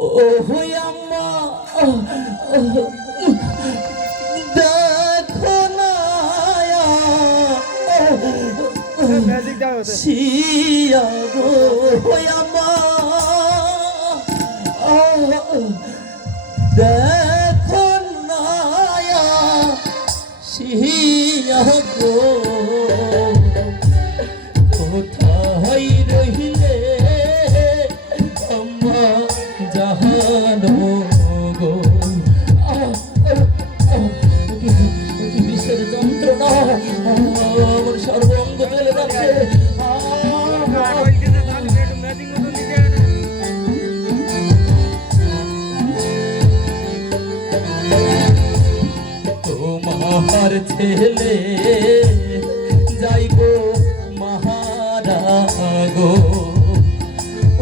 ওই আম্মা দেখো না শিয়া গো ওই আম্মা দেখো না শিয়া গো কোথায় রহিলে আম্মা জাহানো গো বিষের যন্ত্রণা আমার সর্বঙ্গ চলে যাচ্ছে তোমার ছেলে যাই গো মাহারা গো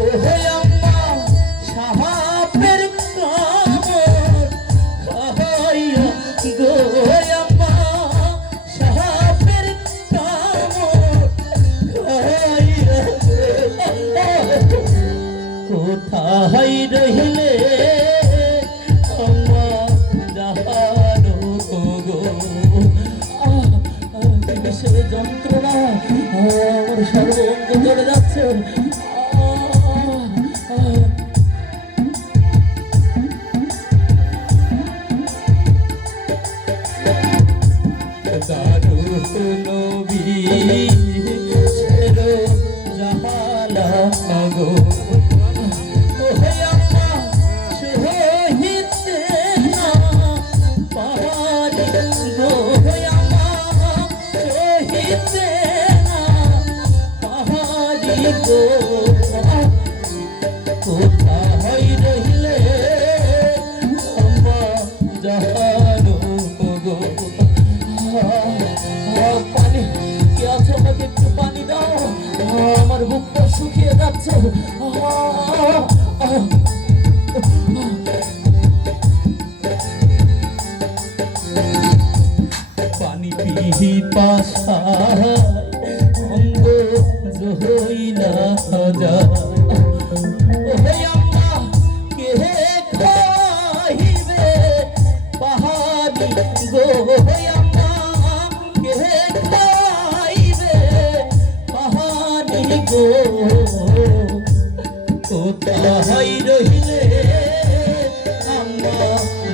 ওহে আম্মা সাহাবের কামড় খাইয়া গো আম্মা সাহাবের কামড় খাইয়া কোথায় রহিলে আম্মা জাহানো গো বিষের যন্ত্রণা আমার সর্বঙ্গ চলে যাচ্ছে নবী ছেড়ে জাহালা গো ওহে আম্মা শহীদে না পাহাড়ি গো আম্মা শহীদে না পাহাড়ি গো কোথায় রহিলে আম্মা জাহানো গো পানি কে আছে আমাকে একটু পানি দাও আমার বুকটা শুকিয়ে যাচ্ছে পানি পিপাসায় অঙ্গ জহইলা যায় ওহে আম্মা কে খাইবে পাহাড়ি গো আম্মা কে খাইবে পাহাড়ি গো কোথায় রহিলে আম্মা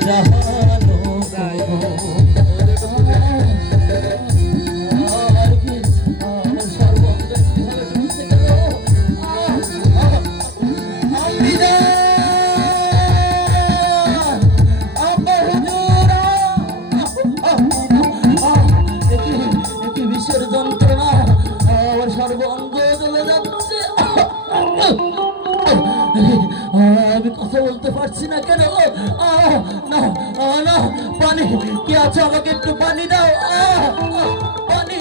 জাহানো গো বিষের যন্ত্রণা আমার সর্বঙ্গ চলে যাচ্ছে আমি কথা বলতে পারছি না কেন না না পানি কি আছে আমাকে একটু পানি দাও পানি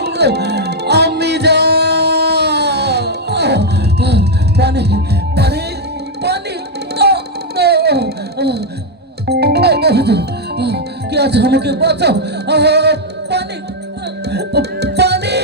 আমি যা পানি পানি পানি কি আছে আমাকে বাঁচাও পানি পানি